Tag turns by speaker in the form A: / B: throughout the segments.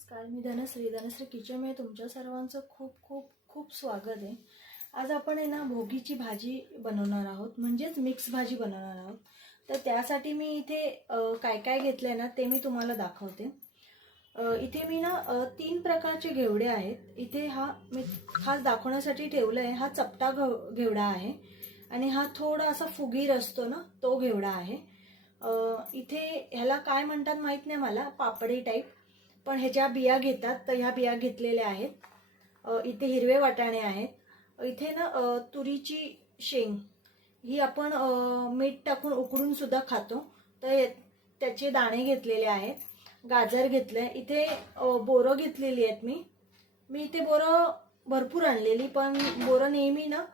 A: नमस्कार मी धनश्री धनश्री किचनमध्ये तुमच्या सर्वांचं खूप खूप खूप स्वागत आहे. आज आपण आहे ना भोगीची भाजी बनवणार आहोत. म्हणजेच मिक्स भाजी बनवणार आहोत. तर त्यासाठी मी इथे काय काय घेतलं आहे ना ते मी तुम्हाला दाखवते. इथे मी ना तीन प्रकारचे घेवडे आहेत. इथे हा मी खास दाखवण्यासाठी ठेवलं आहे हा चपटा घ घेवडा आहे. आणि हा थोडा असा फुगीर असतो ना तो घेवडा आहे. इथे ह्याला काय म्हणतात माहीत नाही मला पापडी टाईप पण ह्याच्या बिया घेतात तर ह्या बिया घेतलेल्या आहेत. इथे हिरवे वाटाणे आहेत. इथे ना तुरीची शेंग ही आपण मीठ टाकून उकडून सुद्धा खातो. तर त्याचे दाणे घेतलेले आहेत. गाजर घेतलंय. इथे बोरं घेतलेली आहेत मी. मी इथे बोरं भरपूर आणलेली पण बोरं नेहमी ना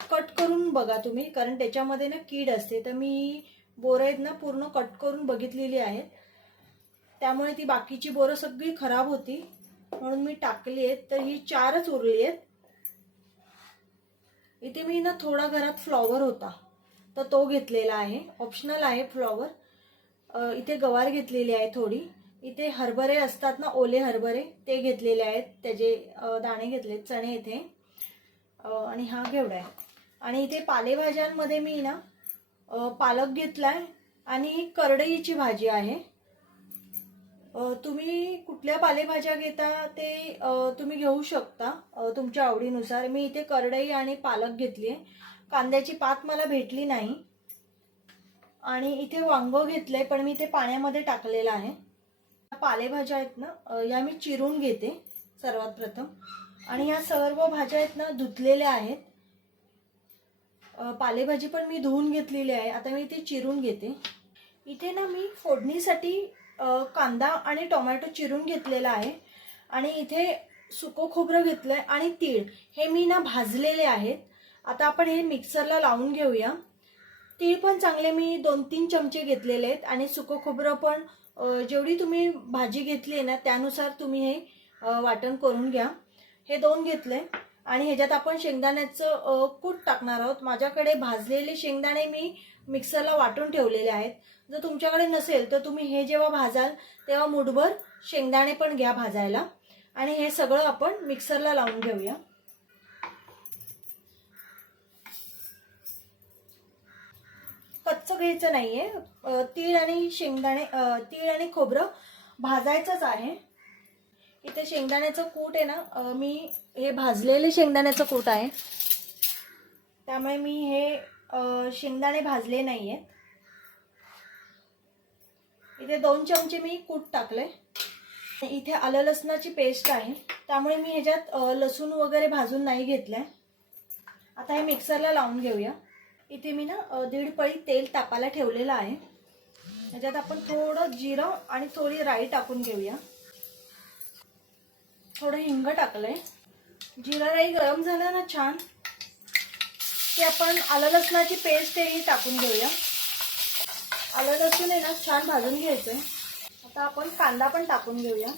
A: कट करून बघा तुम्ही कारण त्याच्यामध्ये ना कीड असते. तर मी बोरं आहेत ना पूर्ण कट करून बघितलेली आहेत. त्यामुळे ती बाकीची बोरं सगळी खराब होती. म्हणून मी टाकली आहेत. तर ही चारच उरली आहेत. इथे मी ना थोडा घरात फ्लॉवर होता. तर तो घेतलेला आहे. ऑप्शनल आहे फ्लॉवर. इथे गवार घेतलेली आहे थोडी. इथे हरभरे असतात ना ओले हरभरे ते घेतलेले आहेत. त्याचे दाणे घेतले चणे इथे. आणि हा घेवडा आहे. आणि इथे पालेभाज्यांमध्ये मी ना पालक पालक घेतलाय आणि करडईची भाजी आहे. तुम्ही कुठल्या पालेभाज्या घेता ते तुम्ही घेऊ शकता तुमच्या आवडीनुसार. मी इथे करडई आणि पालक घेतली आहे कांद्याची पात मला भेटली नाही. आणि इथे वांग घेतलंय पण मी ते पाण्यामध्ये टाकलेलं आहे. पालेभाज्या आहेत ना या मी चिरून घेते सर्वात प्रथम. आणि या सर्व भाज्या आहेत ना धुतलेल्या आहेत. पालेभाजी पण मी धुवून घेतलेली आहे. आता मी ते चिरून घेते. इथे ना मी फोडणीसाठी कांदा आणि टोमॅटो चिरून घेतलेला आहे. आणि इथे सुको खोबरं घेतलं आहे आणि तीळ. हे मी ना भाजलेले आहेत. आता आपण हे मिक्सरला लावून घेऊया. तीळ पण चांगले मी दोन तीन चमचे घेतलेले आहेत. आणि सुको खोबरं पण जेवढी तुम्ही भाजी घेतली आहे ना त्यानुसार तुम्ही हे वाटण करून घ्या. हे दोन घेतले आणि ह्याच्यात आपण शेंगदाण्याचं कूट टाकणार आहोत. माझ्याकडे भाजलेले शेंगदाणे मी मिक्सरला वाटून ठेवलेले आहेत. जर तुमच्याकडे नसेल तर तुम्ही हे जेव्हा भाजाल तेव्हा मुठभर शेंगदाणे पण घ्या भाजायला. आणि हे सगळं आपण मिक्सरला लावून घेऊया. कच्चं घ्यायचं नाहीये. आहे तीळ आणि शेंगदाणे तीळ आणि खोबरं भाजायचंच आहे. इथे शेंगदाण्याचं कूट आहे ना मी हे भाजलेले शेंगदाण्याचं कूट आहे. त्यामुळे मी हे शेंगदाणे भाजले नाही आहेत इथे दोन चमचे मी कूट टाकले. इथे आलं लसणाची पेस्ट आहे. त्यामुळे मी ह्याच्यात लसूण वगैरे भाजून नाही घेतलंय. आता हे मिक्सरला लावून घेऊया. इथे मी ना दीड पळी तेल तापायला ठेवलेलं आहे. ह्याच्यात आपण थोडं जिरं आणि थोडी राई टाकून घेऊया. थोडं हिंग टाकलंय. जिरा राई गरम झाला ना छान. की आपण आलं लसणाची पेस्ट ही टाकून घेऊया. आलं लसूण आहे ना छान भाजून घ्यायचंय. आता आपण कांदा पण टाकून घेऊया.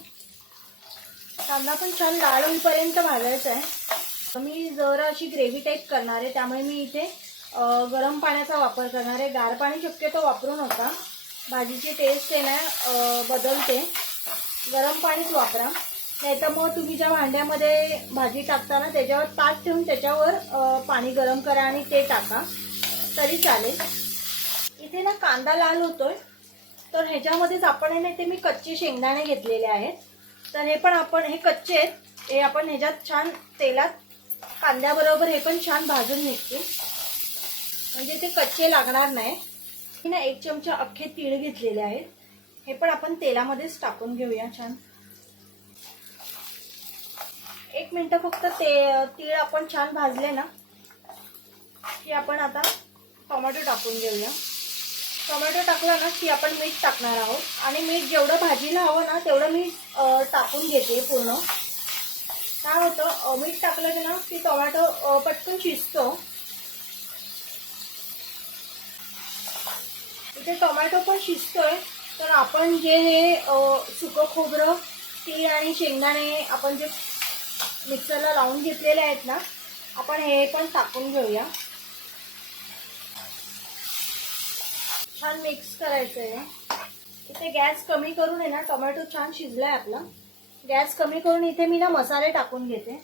A: कांदा पण छान लाल होईपर्यंत भाजायचा आहे मी जरा अशी ग्रेव्ही टाईप करणार आहे त्यामुळे मी इथे गरम पाण्याचा वापर करणार आहे. गार पाणी शक्यतो वापरू नका. भाजीची टेस्ट आहे ना बदलते. गरम पाणीच वापरा. नाही तर मग तुम्ही ज्या भांड्यामध्ये भाजी टाकता ना त्याच्यावर ताट ठेवून त्याच्यावर पाणी गरम करा आणि ते टाका. तरी चालेल. इथे ना कांदा लाल होतोय. तर ह्याच्यामध्येच आपण आहे ना ते मी कच्चे शेंगदाणे घेतलेले आहेत. तर हे पण आपण हे कच्चे आहेत. हे आपण ह्याच्यात छान तेलात कांद्याबरोबर हे पण छान भाजून निघतील म्हणजे ते कच्चे लागणार नाही. हे ना एक चमचा अख्खे तीळ घेतलेले आहेत. हे पण आपण तेलामध्येच टाकून घेऊया छान. एक मिनिट फक्त ते तीळ आपण छान भाजले ना की आपण आता टोमॅटो टाकून घेऊया. टोमॅटो टाकला ना की आपण मीठ टाकणार आहोत. आणि मीठ जेवढं भाजीला हवं ना तेवढं मी टाकून घेते पूर्ण. काय होतं मीठ टाकलं की ना की टोमॅटो पटकन शिजतो. इथे टोमॅटो पण शिजतोय. तर आपण जे हे सुकं खोबरं तीळ आणि शेंगदाणे आपण जे मिक्सरला लावून घेतलेले आहेत ना आपण हे पण टाकून घेऊया. छान मिक्स करायचं आहे इथे गॅस कमी करून आहे ना टोमॅटो छान शिजलाय आपला. गॅस कमी करून इथे मी ना मसाले टाकून घेते.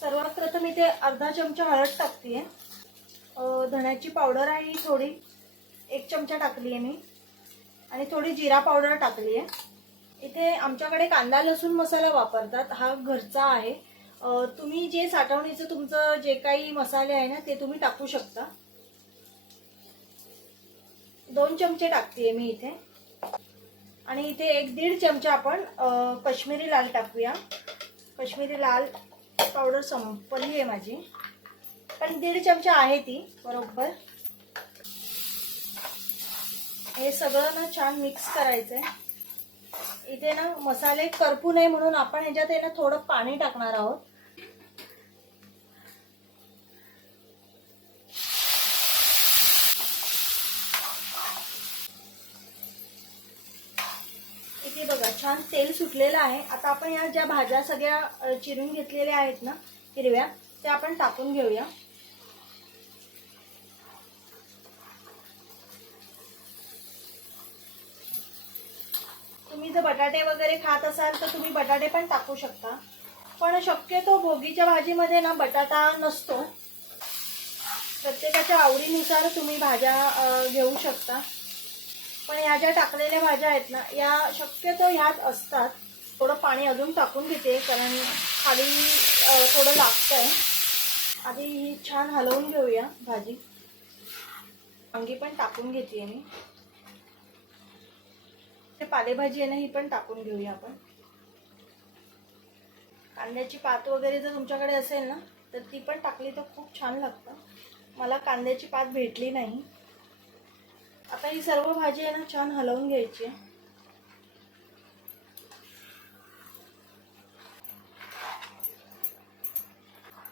A: सर्वात प्रथम इथे अर्धा चमचा हळद टाकते धण्याची पावडर आहे ही थोडी. एक चमचा टाकली आहे मी. आणि थोडी जिरा पावडर टाकली आहे इथे आमच्याकडे कांदा लसूण मसाला वापरतात. हा घरचा आहे. तुम्ही जे साठवणीचं तुमचं जे काही मसाले आहे ना ते तुम्ही टाकू शकता. दोन चमचे टाकते मी इथे. आणि इथे एक दीड चमचा आपण कश्मीरी लाल टाकूया. कश्मीरी लाल पावडर संपली आहे माझी. पण दीड चमचा आहे ती बरोबर. हे सगळं ना छान मिक्स करायचं आहे इथे ना मसाले करपू नये म्हणून आपण ह्याच्यात आहे ना थोडं पाणी टाकणार आहोत. इथे बघा छान तेल सुटलेलं आहे. आता आपण या ज्या भाज्या सगळ्या चिरून घेतलेल्या आहेत ना हिरव्या त्या आपण टाकून घेऊया. तुम्ही जर बटाटे वगैरे खात असाल तर तुम्ही बटाटे पण टाकू शकता. पण शक्यतो भोगीच्या भाजीमध्ये ना बटाटा नसतो. प्रत्येकाच्या आवडीनुसार तुम्ही भाज्या घेऊ शकता. पण या ज्या टाकलेल्या भाज्या आहेत ना या शक्यतो ह्यात असतात. थोडं पाणी अजून टाकून घेते कारण खाली थोडं लागतं आहे आधी ही छान हलवून घेऊया भाजी. वांगी पण टाकून घेते मी. पालेभाजी आहे ना ही पण टाकून घेऊया आपण. कांद्याची पात वगैरे जर तुमच्याकडे असेल ना तर ती पण टाकली तर खूप छान लागतं. मला कांद्याची पात भेटली नाही. आता ही सर्व भाजी आहे ना छान हलवून घ्यायची आहे.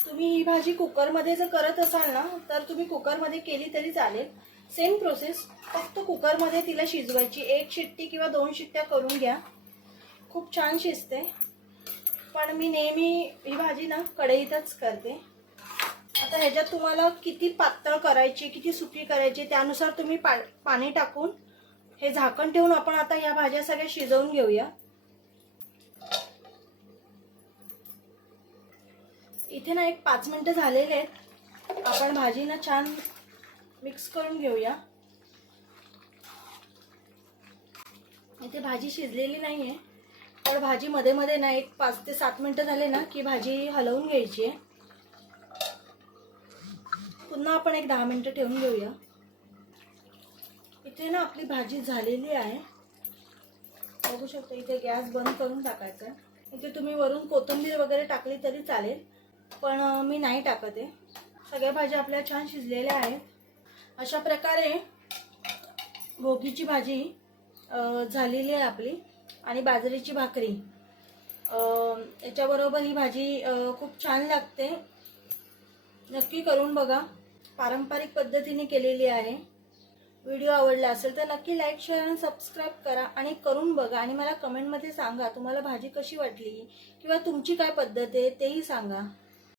A: तुम्ही ही भाजी कुकरमध्ये जर करत असाल ना तर तुम्ही कुकरमध्ये केली तरी चालेल. सेम प्रोसेस फक्त कुकरमध्ये तिला शिजवायची. एक शिट्टी किंवा दोन शिट्ट्या करून घ्या. खूप छान शिजते. पण मी नेहमी ही भाजी ना कढईतच करते. आता ह्याच्यात तुम्हाला किती पातळ करायची किती सुकी करायची त्यानुसार तुम्ही पा पाणी टाकून हे झाकण ठेवून आपण आता या भाज्या सगळ्या शिजवून घेऊया. इथे ना एक पाच मिनटं झालेले आहेत. आपण भाजी ना छान मिक्स करून घेऊया. इथे भाजी शिजलेली नाही आहे पण भाजी मध्ये मध्ये ना एक पाच ते सात मिनटं झाले ना की भाजी हलवून घ्यायची आहे. पुन्हा आपण एक दहा मिनटं ठेवून घेऊया. इथे ना आपली भाजी झालेली आहे. बघू शकतो इथे गॅस बंद करून टाकायचा आहे. इथे तुम्ही वरून कोथिंबीर वगैरे टाकली तरी चालेल पण मी नाही टाकत आहे. सगळ्या भाज्या आपल्या छान शिजलेल्या आहेत. अशा प्रकारे भोगीची भाजी झालेली आहे आपली. आणि बाजरीची भाकरी. याच्याबरोबर ही भाजी खूप छान लागते. नक्की करून बघा. पारंपरिक पद्धतीने केलेली आहे. व्हिडिओ आवडला असेल तर नक्की लाईक शेअर आणि सबस्क्राईब करा आणि करून बघा. आणि मला कमेंटमध्ये सांगा तुम्हाला भाजी कशी वाटली? किंवा तुमची काय पद्धत आहे तेही सांगा.